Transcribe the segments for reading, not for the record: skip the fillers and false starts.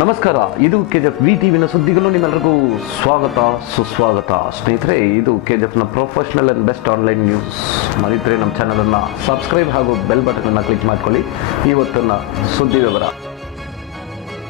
ನಮಸ್ಕಾರ, ಇದು KGF V ಟಿವಿನ ಸುದ್ದಿಗಳು. ನಿಮ್ಮೆಲ್ಲರಿಗೂ ಸ್ವಾಗತ ಸುಸ್ವಾಗತ. ಸ್ನೇಹಿತರೆ, ಇದು ಕೆಜಿಎಫ್ನ professional and best online news. ಮರಿತರೆ ನಮ್ಮ ಚಾನಲನ್ನು ಸಬ್ಸ್ಕ್ರೈಬ್ ಹಾಗೂ ಬೆಲ್ ಬಟನನ್ನು ಕ್ಲಿಕ್ ಮಾಡ್ಕೊಳ್ಳಿ. ಇವತ್ತಿನ ಸುದ್ದಿ ವಿವರ.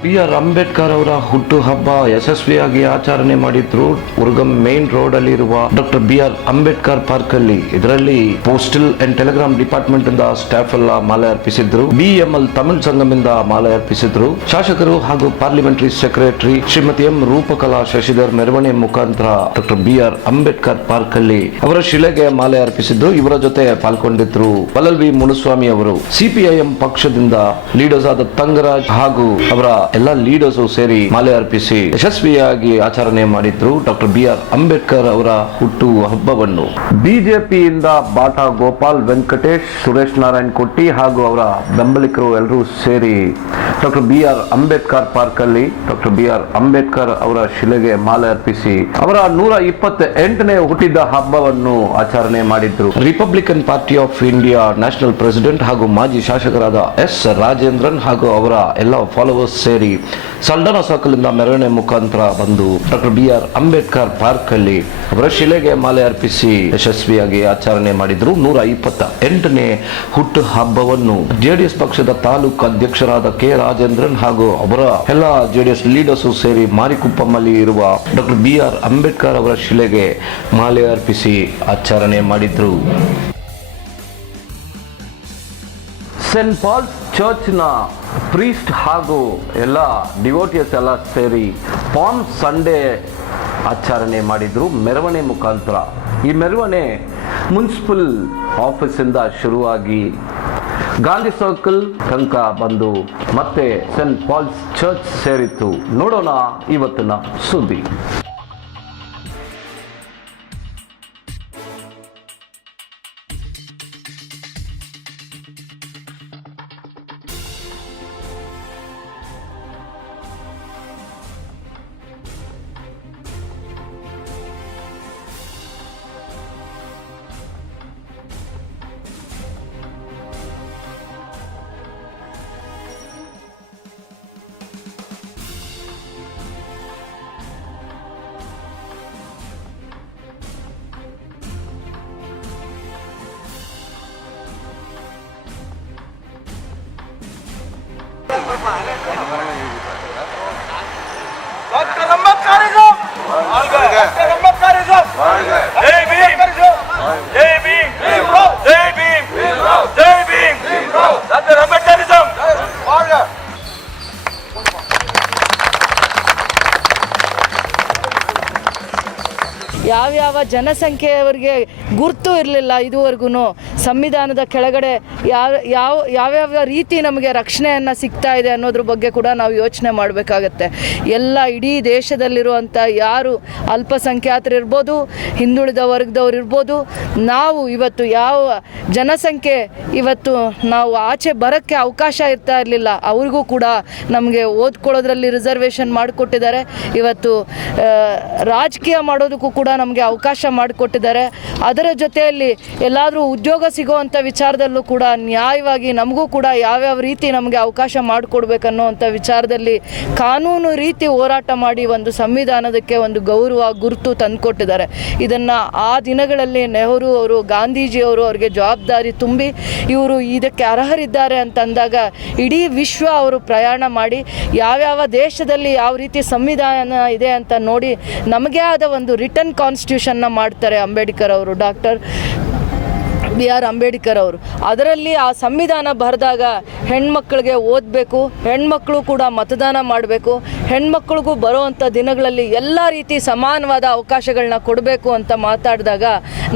ಬಿ.ಆರ್. ಅಂಬೇಡ್ಕರ್ ಅವರ ಹುಟ್ಟುಹಬ್ಬ ಯಶಸ್ವಿಯಾಗಿ ಆಚರಣೆ ಮಾಡಿದ್ರು. ಉರ್ಗಂ ಮೇನ್ ರೋಡ್ ಅಲ್ಲಿ ಇರುವ ಡಾಕ್ಟರ್ ಬಿ.ಆರ್. ಅಂಬೇಡ್ಕರ್ ಪಾರ್ಕ್ ಅಲ್ಲಿ. ಇದರಲ್ಲಿ ಪೋಸ್ಟಲ್ ಅಂಡ್ ಟೆಲಿಗ್ರಾಮ್ ಡಿಪಾರ್ಟ್ಮೆಂಟ್ ಇಂದ ಸ್ಟಾಫ್ ಎಲ್ಲ ಮಾಲೆ ಅರ್ಪಿಸಿದ್ರು. ಬಿಎಂಎಲ್ ತಮಿಳ್ ಸಂಗಮಿಂದ ಮಾಲೆ ಅರ್ಪಿಸಿದ್ರು. ಶಾಸಕರು ಹಾಗೂ parliamentary secretary Shrimati M Roopakala Shashidhar ಮೆರವಣಿಗೆ ಮುಖಾಂತರ ಡಾಕ್ಟರ್ ಬಿ.ಆರ್. ಅಂಬೇಡ್ಕರ್ ಪಾರ್ಕ್ ಅಲ್ಲಿ ಅವರ ಶಿಲೆಗೆ ಮಾಲೆ ಅರ್ಪಿಸಿದ್ರು. ಇವರ ಜೊತೆ ಪಾಲ್ಗೊಂಡಿದ್ರು ಪಲ್ಲಲ್ ವಿ ಮುನುಸ್ವಾಮಿ ಅವರು, ಸಿಪಿಐಎಂ ಪಕ್ಷದಿಂದ ಲೀಡರ್ಸ್ ಆದ ತಂಗರಾಜ್ ಹಾಗೂ ಅವರ ಎಲ್ಲ ಲೀಡರ್ಸ್ ಸೇರಿ ಮಾಲೆ ಅರ್ಪಿಸಿ ಯಶಸ್ವಿಯಾಗಿ ಆಚರಣೆ ಮಾಡಿದ್ರು ಡಾಕ್ಟರ್ ಬಿ.ಆರ್. ಅಂಬೇಡ್ಕರ್ ಅವರ ಹುಟ್ಟು ಹಬ್ಬವನ್ನು. ಬಿಜೆಪಿಯಿಂದ ಬಾಟಾ ಗೋಪಾಲ್, ವೆಂಕಟೇಶ್, ಸುರೇಶ್ ನಾರಾಯಣ್ ಕೊಟ್ಟಿ ಹಾಗೂ ಅವರ ಬೆಂಬಲಿಗರು ಎಲ್ಲರೂ ಸೇರಿ ಡಾಕ್ಟರ್ ಬಿ.ಆರ್. ಅಂಬೇಡ್ಕರ್ ಪಾರ್ಕ್ ಅಲ್ಲಿ ಡಾಕ್ಟರ್ ಬಿ.ಆರ್. ಅಂಬೇಡ್ಕರ್ ಅವರ ಶಿಲೆಗೆ ಮಾಲೆ ಅರ್ಪಿಸಿ ಅವರ 128ನೇ ಹುಟ್ಟಿದ ಹಬ್ಬವನ್ನು ಆಚರಣೆ ಮಾಡಿದ್ರು. Republican party of India national president ಹಾಗೂ ಮಾಜಿ ಶಾಸಕರಾದ ಎಸ್ ರಾಜೇಂದ್ರನ್ ಹಾಗೂ ಅವರ ಎಲ್ಲ ಫಾಲೋವರ್ಸ್ ಸೇರಿ ಸಲ್ಡಾನಾ ಸರ್ಕಲ್ ಇಂದ ಮೆರವಣಿಗೆ ಮುಖಾಂತರ ಬಂದು ಡಾಕ್ಟರ್ ಬಿ.ಆರ್. ಅಂಬೇಡ್ಕರ್ ಪಾರ್ಕ್ ಅಲ್ಲಿ ಅವರ ಶಿಲೆಗೆ ಮಾಲೆ ಅರ್ಪಿಸಿ ಯಶಸ್ವಿಯಾಗಿ ಆಚರಣೆ ಮಾಡಿದ್ರು 128ನೇ ಹುಟ್ಟು ಹಬ್ಬವನ್ನು. ಜೆಡಿಎಸ್ ಪಕ್ಷದ ತಾಲೂಕು ಅಧ್ಯಕ್ಷರಾದ ಕೆ ರಾಜೇಂದ್ರನ್ ಹಾಗೂ ಅವರ ಎಲ್ಲ ಜೆಡಿಎಸ್ ಲೀಡರ್ಸ್ ಸೇರಿ ಮಾರಿಕುಪ್ಪಂನಲ್ಲಿ ಇರುವ ಡಾಕ್ಟರ್ ಬಿ.ಆರ್. ಅಂಬೇಡ್ಕರ್ ಅವರ ಶಿಲೆಗೆ ಮಾಲೆ ಅರ್ಪಿಸಿ ಆಚರಣೆ ಮಾಡಿದ್ರು. ಸೆಂಟ್ ಪಾಲ್ಸ್ ಚರ್ಚ್ನ ಪ್ರೀಸ್ಟ್ ಹಾಗೂ ಎಲ್ಲ ಡಿವೋಟಿಯಸ್ ಎಲ್ಲ ಸೇರಿ ಪಾಮ್ ಸಂಡೇ ಆಚರಣೆ ಮಾಡಿದ್ರು ಮೆರವಣಿಗೆ ಮುಖಾಂತರ. ಈ ಮೆರವಣಿಗೆ ಮುನ್ಸಿಪಲ್ ಆಫೀಸಿಂದ ಶುರುವಾಗಿ ಗಾಂಧಿ ಸರ್ಕಲ್ ತನಕ ಬಂದು ಮತ್ತೆ ಸೆಂಟ್ ಪಾಲ್ಸ್ ಚರ್ಚ್ ಸೇರಿತ್ತು. ನೋಡೋಣ ಇವತ್ತಿನ ಸುದ್ದಿ. डॉक्टर अंबेडकरिज्म डॉक्टर अंबेडकरिज्म जय भीम जय भीम जय भीम जय भीम डॉक्टर अंबेडकरिज्म ಯಾವ್ಯಾವ ಜನಸಂಖ್ಯೆಯವರಿಗೆ ಗುರ್ತು ಇರಲಿಲ್ಲ ಇದುವರೆಗೂ. ಸಂವಿಧಾನದ ಕೆಳಗಡೆ ಯಾವ್ಯಾವ ರೀತಿ ನಮಗೆ ರಕ್ಷಣೆಯನ್ನು ಸಿಗ್ತಾ ಇದೆ ಅನ್ನೋದ್ರ ಬಗ್ಗೆ ಕೂಡ ನಾವು ಯೋಚನೆ ಮಾಡಬೇಕಾಗತ್ತೆ. ಎಲ್ಲ ಇಡೀ ದೇಶದಲ್ಲಿರುವಂಥ ಯಾರು ಅಲ್ಪಸಂಖ್ಯಾತರಿರ್ಬೋದು, ಹಿಂದುಳಿದ ವರ್ಗದವ್ರು ಇರ್ಬೋದು, ನಾವು ಇವತ್ತು ಯಾವ ಜನಸಂಖ್ಯೆ ಇವತ್ತು ನಾವು ಆಚೆ ಬರೋಕ್ಕೆ ಅವಕಾಶ ಇರ್ತಾ ಇರಲಿಲ್ಲ, ಅವ್ರಿಗೂ ಕೂಡ ನಮಗೆ ಓದ್ಕೊಳ್ಳೋದ್ರಲ್ಲಿ ರಿಸರ್ವೇಷನ್ ಮಾಡಿಕೊಟ್ಟಿದ್ದಾರೆ. ಇವತ್ತು ರಾಜಕೀಯ ಮಾಡೋದಕ್ಕೂ ಕೂಡ ನಮಗೆ ಅವಕಾಶ ಮಾಡಿಕೊಟ್ಟಿದ್ದಾರೆ. ಅದರ ಜೊತೆಯಲ್ಲಿ ಎಲ್ಲಾದರೂ ಉದ್ಯೋಗ ಸಿಗೋವಂಥ ವಿಚಾರದಲ್ಲೂ ಕೂಡ ನ್ಯಾಯವಾಗಿ ನಮಗೂ ಕೂಡ ಯಾವ್ಯಾವ ರೀತಿ ನಮಗೆ ಅವಕಾಶ ಮಾಡಿಕೊಡ್ಬೇಕನ್ನೋವಂಥ ವಿಚಾರದಲ್ಲಿ ಕಾನೂನು ರೀತಿ ಹೋರಾಟ ಮಾಡಿ ಒಂದು ಸಂವಿಧಾನದಕ್ಕೆ ಒಂದು ಗೌರವ ಗುರುತು ತಂದುಕೊಟ್ಟಿದ್ದಾರೆ. ಇದನ್ನು ಆ ದಿನಗಳಲ್ಲಿ ನೆಹರು ಅವರು, ಗಾಂಧೀಜಿಯವರು ಅವ್ರಿಗೆ ಜವಾಬ್ದಾರಿ ತುಂಬಿ ಇವರು ಇದಕ್ಕೆ ಅರ್ಹರಿದ್ದಾರೆ ಅಂತಂದಾಗ ಇಡೀ ವಿಶ್ವ ಅವರು ಪ್ರಯಾಣ ಮಾಡಿ ಯಾವ್ಯಾವ ದೇಶದಲ್ಲಿ ಯಾವ ರೀತಿ ಸಂವಿಧಾನ ಇದೆ ಅಂತ ನೋಡಿ ನಮಗೆ ಆದ ಒಂದು ರಿಟರ್ನ್ ಕಾನ್ಸ್ಟಿಟ್ಯೂಷನ್ನ ಮಾಡ್ತಾರೆ ಅಂಬೇಡ್ಕರ್ ಅವರು, ಡಾಕ್ಟರ್ ಬಿ.ಆರ್. ಅಂಬೇಡ್ಕರ್ ಅವರು. ಅದರಲ್ಲಿ ಆ ಸಂವಿಧಾನ ಬರೆದಾಗ ಹೆಣ್ಮಕ್ಳಿಗೆ ಓದಬೇಕು, ಹೆಣ್ಮಕ್ಳು ಕೂಡ ಮತದಾನ ಮಾಡಬೇಕು, ಹೆಣ್ಮಕ್ಳಿಗೂ ಬರುವಂಥ ದಿನಗಳಲ್ಲಿ ಎಲ್ಲ ರೀತಿ ಸಮಾನವಾದ ಅವಕಾಶಗಳನ್ನ ಕೊಡಬೇಕು ಅಂತ ಮಾತಾಡಿದಾಗ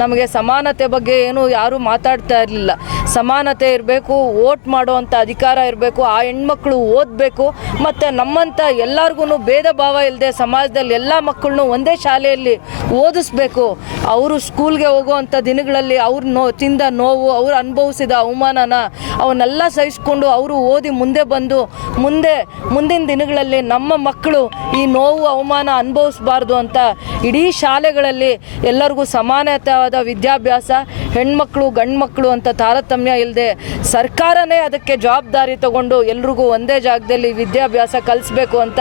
ನಮಗೆ ಸಮಾನತೆ ಬಗ್ಗೆ ಏನು ಯಾರೂ ಮಾತಾಡ್ತಾ ಇರಲಿಲ್ಲ. ಸಮಾನತೆ ಇರಬೇಕು, ವೋಟ್ ಮಾಡುವಂಥ ಅಧಿಕಾರ ಇರಬೇಕು, ಆ ಹೆಣ್ಮಕ್ಳು ಓದಬೇಕು, ಮತ್ತು ನಮ್ಮಂಥ ಎಲ್ಲರಿಗೂ ಭೇದ ಭಾವ ಇಲ್ಲದೆ ಸಮಾಜದಲ್ಲಿ ಎಲ್ಲ ಮಕ್ಕಳನ್ನೂ ಒಂದೇ ಶಾಲೆಯಲ್ಲಿ ಓದಿಸ್ಬೇಕು. ಅವರು ಸ್ಕೂಲ್ಗೆ ಹೋಗುವಂಥ ದಿನಗಳಲ್ಲಿ ಅವ್ರು ತಿಂದ ನೋವು, ಅವರು ಅನುಭವಿಸಿದ ಅವಮಾನನ ಅವನ್ನೆಲ್ಲ ಸಹಿಸ್ಕೊಂಡು ಅವರು ಓದಿ ಮುಂದೆ ಬಂದು ಮುಂದಿನ ದಿನಗಳಲ್ಲಿ ನಮ್ಮ ಮಕ್ಕಳು ಈ ನೋವು ಅವಮಾನ ಅನುಭವಿಸಬಾರ್ದು ಅಂತ ಇಡೀ ಶಾಲೆಗಳಲ್ಲಿ ಎಲ್ಲರಿಗೂ ಸಮಾನತೆಯಾದ ವಿದ್ಯಾಭ್ಯಾಸ, ಹೆಣ್ಮಕ್ಳು ಗಂಡು ಮಕ್ಕಳು ಅಂತ ತಾರತಮ್ಯ ಇಲ್ಲದೆ ಸರ್ಕಾರನೇ ಅದಕ್ಕೆ ಜವಾಬ್ದಾರಿ ತಗೊಂಡು ಎಲ್ರಿಗೂ ಒಂದೇ ಜಾಗದಲ್ಲಿ ವಿದ್ಯಾಭ್ಯಾಸ ಕಲಿಸ್ಬೇಕು ಅಂತ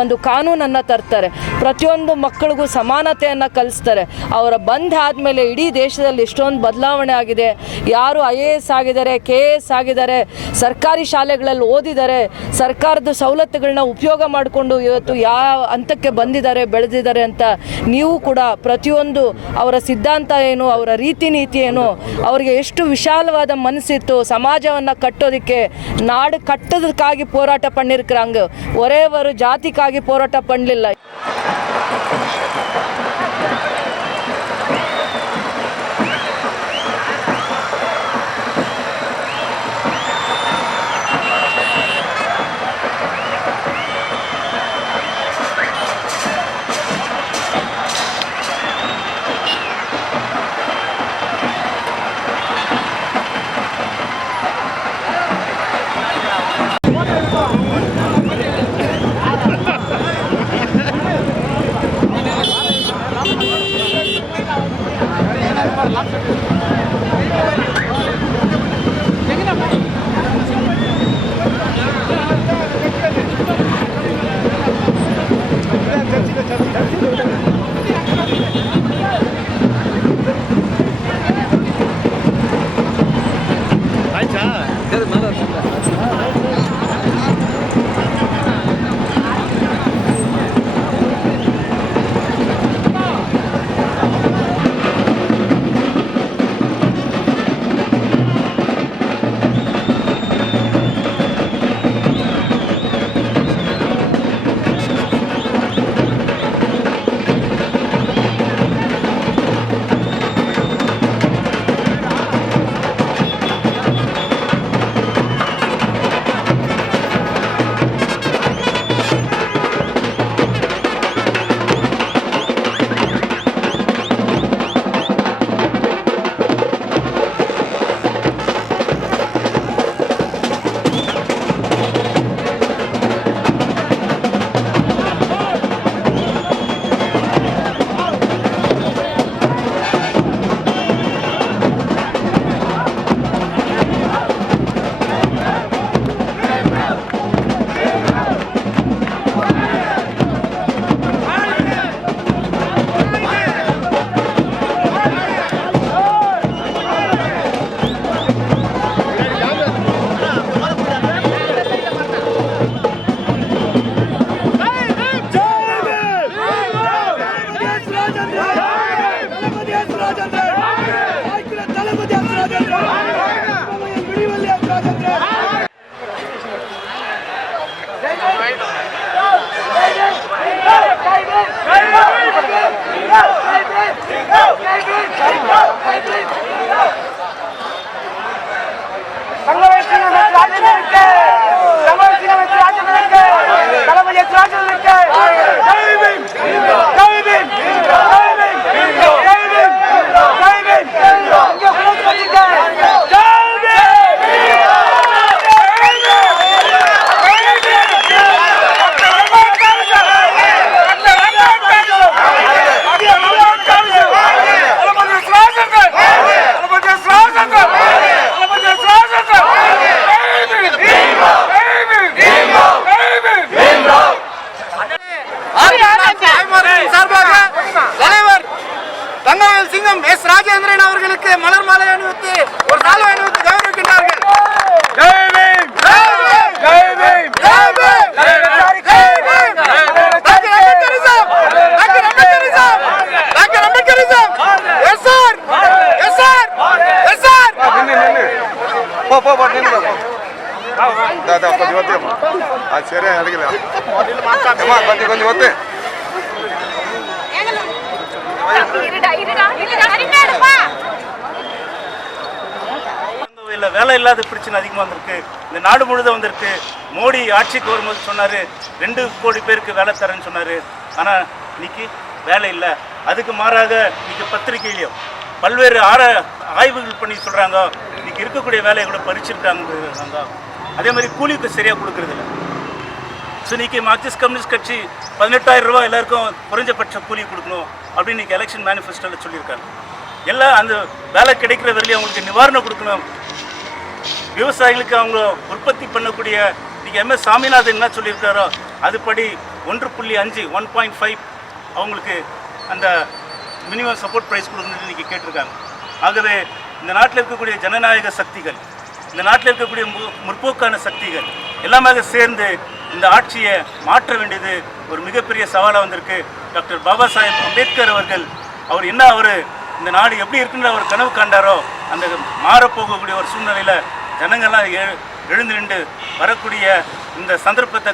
ಒಂದು ಕಾನೂನನ್ನು ತರ್ತಾರೆ. ಪ್ರತಿಯೊಂದು ಮಕ್ಕಳಿಗೂ ಸಮಾನತೆಯನ್ನು ಕಲಿಸ್ತಾರೆ. ಅವರ ಬಂದ್ ಆದಮೇಲೆ ಇಡೀ ದೇಶದಲ್ಲಿ ಎಷ್ಟೊಂದು ಬದಲಾವಣೆ ಆಗಿದೆ. ಯಾರು IAS ಆಗಿದ್ದಾರೆ, KAS ಆಗಿದ್ದಾರೆ, ಸರ್ಕಾರಿ ಶಾಲೆಗಳಲ್ಲಿ ಓದಿದ್ದಾರೆ, ಸರ್ಕಾರದ ಸವಲತ್ತುಗಳನ್ನ ಉಪಯೋಗ ಮಾಡಿಕೊಂಡು ಇವತ್ತು ಯಾವ ಹಂತಕ್ಕೆ ಬಂದಿದ್ದಾರೆ, ಬೆಳೆದಿದ್ದಾರೆ ಅಂತ ನೀವು ಕೂಡ ಪ್ರತಿಯೊಂದು ಅವರ ಸಿದ್ಧಾಂತ ಏನು, ಅವರ ರೀತಿ ನೀತಿ ಏನು, ಅವರಿಗೆ ಎಷ್ಟು ವಿಶಾಲವಾದ ಮನಸ್ಸಿತ್ತು, ಸಮಾಜವನ್ನು ಕಟ್ಟೋದಕ್ಕೆ ನಾಡು ಕಟ್ಟೋದಕ್ಕಾಗಿ போராட்ட பண்ணியிருக்கிறாங்க. ஒரே ஒரு ஜாதிக்காகி போராட்டம் பண்ணಲಿಲ್ಲ. சிங்கம் எஸ் ராஜேந்திரன் அவர்களுக்கு மலர் மாலை அணிவித்து ஒரு சால்வை அணிவித்து கௌரவிக்கின்றார்கள். Jai Bhim, Jai Bhim, Jai Bhim, Jai Bhim, Jai Bhim. Doctor Ambedkarism, doctor Ambedkarism, doctor Ambedkarism. Yes sir, yes sir, yes sir. நின்னு போ நின்னு போ. தாதா கொஞ்சம் ஒத்துமா. சரியா அடிக்கல. அம்மா கொஞ்சம் ஒத்து. வேலை இல்லாத பிரச்சனை அதிகமாக வந்திருக்கு. இந்த நாடு முழுதும் வந்திருக்கு. மோடி ஆட்சிக்கு வரும்போது சொன்னார் 2 கோடி பேருக்கு வேலை தரேன்னு சொன்னார். ஆனால் இன்னைக்கு வேலை இல்லை. அதுக்கு மாறாக இன்னைக்கு பத்திரிகையிலையும் பல்வேறு ஆய்வுகள் பண்ணி சொல்கிறாங்க இன்னைக்கு இருக்கக்கூடிய வேலையை கூட பறிச்சிருக்காங்க. அதே மாதிரி கூலிக்கு சரியாக கொடுக்குறதில்ல. ஸோ இன்றைக்கி மார்க்சிஸ்ட் கம்யூனிஸ்ட் கட்சி 18,000 ரூபா எல்லாருக்கும் குறைஞ்சபட்ச கூலி கொடுக்கணும் அப்படின்னு இன்றைக்கி எலெக்ஷன் மேனிஃபெஸ்டோவில் சொல்லியிருக்காங்க. எல்லாம் அந்த வேலை கிடைக்கிற வரையிலும் அவங்களுக்கு நிவாரணம் கொடுக்கணும். விவசாயிகளுக்கு அவங்க உற்பத்தி பண்ணக்கூடிய இன்றைக்கி MS சாமிநாதன் என்ன சொல்லியிருக்காரோ அதுபடி 1.5 1.5 அவங்களுக்கு அந்த மினிமம் சப்போர்ட் ப்ரைஸ் கொடுக்கணும்னு இன்றைக்கி கேட்டிருக்காங்க. ஆகவே இந்த நாட்டில் இருக்கக்கூடிய ஜனநாயக சக்திகள், இந்த நாட்டில் இருக்கக்கூடிய முற்போக்கான சக்திகள் எல்லாமே சேர்ந்து இந்த ஆட்சியை மாற்ற வேண்டியது ஒரு மிகப்பெரிய சவாலாக வந்திருக்கு. டாக்டர் பாபா சாஹேப் அம்பேத்கர் அவர்கள் அவர் இந்த நாடு எப்படி இருக்குன்னு அவர் கனவு காண்டாரோ அந்த மாறப்போகக்கூடிய ஒரு சூழ்நிலையில் ஜனங்கள்லாம் எழுந்து நின்று வரக்கூடிய இந்த சந்தர்ப்பத்தை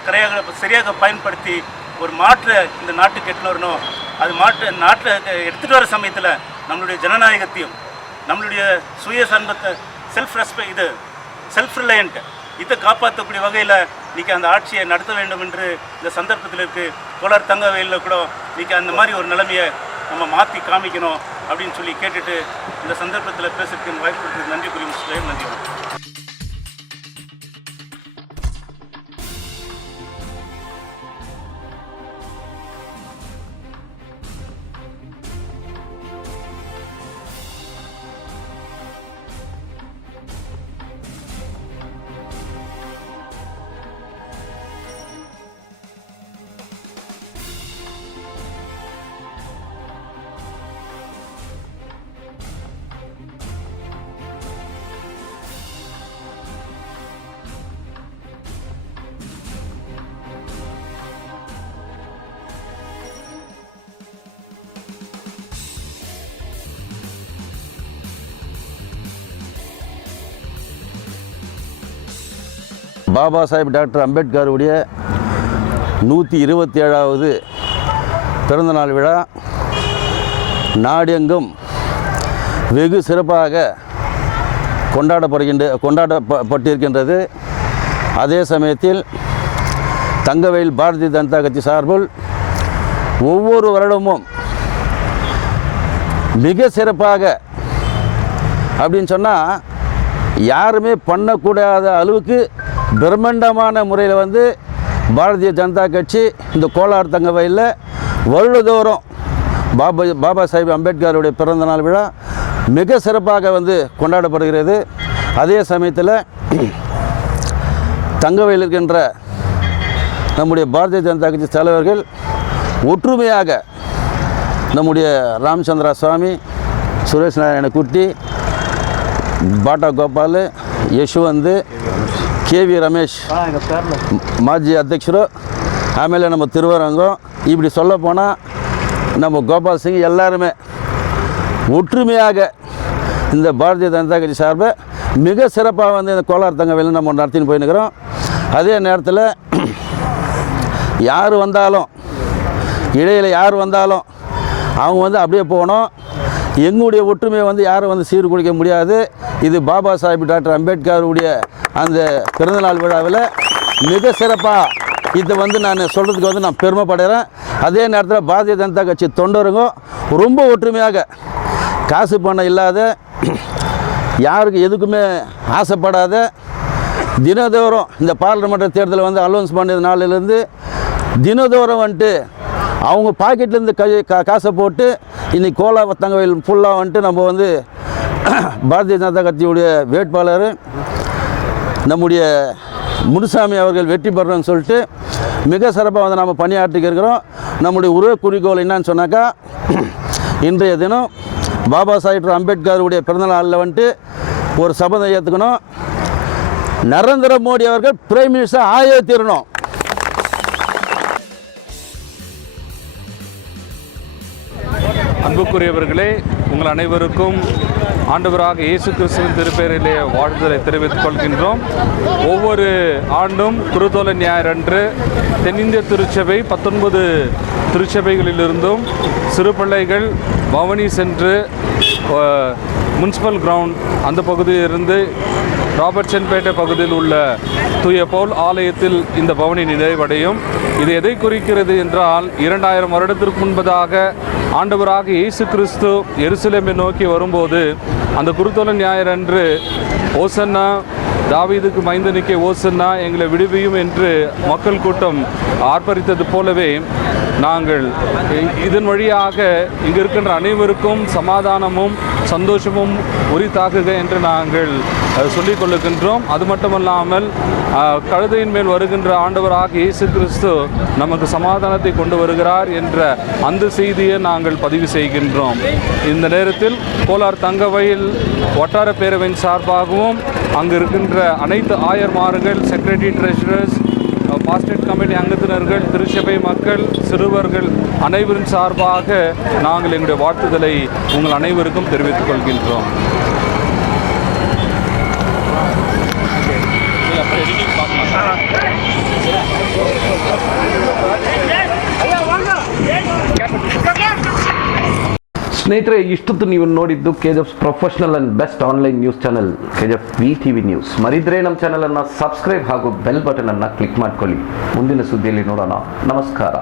சரியாக பயன்படுத்தி ஒரு மாற்றை இந்த நாட்டுக்கு எட்டுன்னு வரணும். அது நாட்டில் எடுத்துகிட்டு வர சமயத்தில் நம்மளுடைய ஜனநாயகத்தையும் நம்மளுடைய சுயசார்பத்தை செல்ஃப் ரிலையன்ட் இதை காப்பாற்றக்கூடிய வகையில் இன்றைக்கி அந்த ஆட்சியை நடத்த வேண்டும் என்று இந்த சந்தர்ப்பத்தில் இருக்குது. தோழர் தங்கவேலில் கூட இன்றைக்கி அந்த மாதிரி ஒரு நிலைமையை நம்ம மாற்றி காமிக்கணும் அப்படின்னு சொல்லி கேட்டுட்டு இந்த சந்தர்ப்பத்தில் பேசுறதுக்கு வாய்ப்பு கொடுத்து நன்றி கூறி முடிச்சுக்கிறேன். நன்றி. பாபா சாஹேப் டாக்டர் அம்பேத்கருடைய 127வது பிறந்தநாள் விழா நாடெங்கும் வெகு சிறப்பாக கொண்டாடப்பட்டிருக்கின்றது. அதே சமயத்தில் தங்கவேல் பாரதிய ஜனதா கட்சி சார்பில் ஒவ்வொரு வருடமும் மிக சிறப்பாக அப்படின்னு சொன்னால் யாருமே பண்ணக்கூடாத அளவுக்கு பிரம்மாண்டமான முறையில் பாரதிய ஜனதா கட்சி இந்த கோலார் தங்கவயலில் வருடந்தோறும் பாபா சாஹேப் அம்பேத்கருடைய பிறந்தநாள் விழா மிக சிறப்பாக கொண்டாடப்படுகிறது. அதே சமயத்தில் தங்கவயலில் இருக்கின்ற நம்முடைய பாரதிய ஜனதா கட்சி தலைவர்கள் ஒற்றுமையாக நம்முடைய ராமச்சந்திரா சுவாமி, சுரேஷ் நாராயண குட்டி, ಬಾಟಾ ಗೋಪಾಲ್, ಯಶವಂತ್, KV ರಮೇಶ್ ಮಾಜಿ ಅಧ್ಯಕ್ಷರು, ಆಮೇಲೆ ನಮ್ಮ ತಿರುವರಂಗಂ, இப்படி சொல்ல போனால் நம்ம கோபால் சிங் எல்லாருமே ஒற்றுமையாக இந்த பாரதிய ஜனதா கட்சி சார்பை மிக சிறப்பாக இந்த கோலார் தங்கவேலில் நம்ம நடத்தின்னு போயின்னுக்கிறோம். அதே நேரத்தில் யார் வந்தாலும் இடையில் யார் வந்தாலும் அவங்க அப்படியே போகணும். எங்களுடைய ஒற்றுமையை யாரும் சீர்குலைக்க முடியாது. இது பாபா சாஹேப் டாக்டர் அம்பேத்கருடைய அந்த பிறந்தநாள் விழாவில் மிக சிறப்பாக இதை நான் சொல்கிறதுக்கு நான் பெருமைப்படுறேன். அதே நேரத்தில் பாரதிய ஜனதா கட்சி தொண்டருங்க ரொம்ப ஒற்றுமையாக காசு பணம் இல்லாத, யாருக்கு எதுக்குமே ஆசைப்படாத, தினதோறும் இந்த பாராளுமன்ற தேர்தலை அலௌன்ஸ் பண்ண நாளிலேருந்து தினதோறும் அவங்க பாக்கெட்லேருந்து காசை போட்டு இன்றைக்கி கோலார் தங்கவேல் ஃபுல்லாக நம்ம பாரதிய ஜனதா கட்சியுடைய வேட்பாளர் நம்முடைய முனுசாமி அவர்கள் வெற்றி பெறணும்னு சொல்லிட்டு மிக சிறப்பாக நாம் பணியாற்றிக்க இருக்கிறோம். நம்முடைய உருவ குறிக்கோள் என்னன்னு சொன்னாக்கா, இன்றைய தினம் பாபா சாஹேப் அம்பேத்கருடைய பிறந்தநாளில் ஒரு சபதம் ஏற்றுக்கணும். நரேந்திர மோடி அவர்கள் பிரைம் மினிஸ்டர் ஆயே தீரணும். அன்புக்குரியவர்களே, உங்கள் அனைவருக்கும் ஆண்டவராக இயேசு கிறிஸ்துவின் திருப்பெயரிலே வாழ்த்துதலை தெரிவித்துக் கொள்கின்றோம். ஒவ்வொரு ஆண்டும் குருத்தோலை ஞாயிறன்று தென்னிந்திய திருச்சபை 19 திருச்சபைகளிலிருந்தும் சிறு பிள்ளைகள் பவனி சென்று முனிசிபல் கிரவுண்ட் அந்த பகுதியிலிருந்து ராபர்ட்சன்பேட்டை பகுதியில் உள்ள தூய பவுல் ஆலயத்தில் இந்த பவனி நிறைவடையும். இது எதை குறிக்கிறது என்றால், 2000 வருடத்திற்கு முன்பதாக ஆண்டவராக இயேசு கிறிஸ்து எருசலேமை நோக்கி வரும்போது அந்த குருத்தோலை ஞாயிறன்று ஓசன்னா தாவீதுக்கு மைந்தனுக்கே ஓசன்னா எங்களை விடுவியும் என்று மக்கள் கூட்டம் ஆர்ப்பரித்தது போலவே நாங்கள் இதன் வழியாக இங்கு இருக்கின்ற அனைவருக்கும் சமாதானமும் சந்தோஷமும் உரித்தாக்குக என்று நாங்கள் சொல்லிக் கொள்ளுகின்றோம். அது மட்டுமல்லாமல் கழுதையின் மேல் வருகின்ற ஆண்டவராக இயேசு கிறிஸ்து நமக்கு சமாதானத்தை கொண்டு வருகிறார் என்ற அந்த செய்தியை நாங்கள் பதிவு செய்கின்றோம். இந்த நேரத்தில் கோலார் தங்கவயல் வட்டார பேரவையின் சார்பாகவும் அங்கு இருக்கின்ற அனைத்து ஆயர்மார்கள், செக்ரட்டரி, ட்ரெஷரர்ஸ், பாஸ்டேட் கமிட்டி அங்கத்தினர்கள், திருச்சபை மக்கள், சிறுவர்கள் அனைவரின் சார்பாக நாங்கள் எங்களுடைய வாழ்த்துதலை உங்கள் அனைவருக்கும் தெரிவித்துக் கொள்கின்றோம். ಸ್ನೇಹಿತರೆ, ಇಷ್ಟೊತ್ತು ನೀವು ನೋಡಿದ್ದು KGF professional and best online news channel KGF VTV news. ಮರಿದ್ರೆ ನಮ್ಮ ಚಾನೆಲ್ ಅನ್ನು ಸಬ್ಸ್ಕ್ರೈಬ್ ಹಾಗೂ ಬೆಲ್ ಬಟನ್ ಅನ್ನು ಕ್ಲಿಕ್ ಮಾಡ್ಕೊಳ್ಳಿ. ಮುಂದಿನ ಸುದ್ದಿಯಲ್ಲಿ ನೋಡೋಣ. ನಮಸ್ಕಾರ.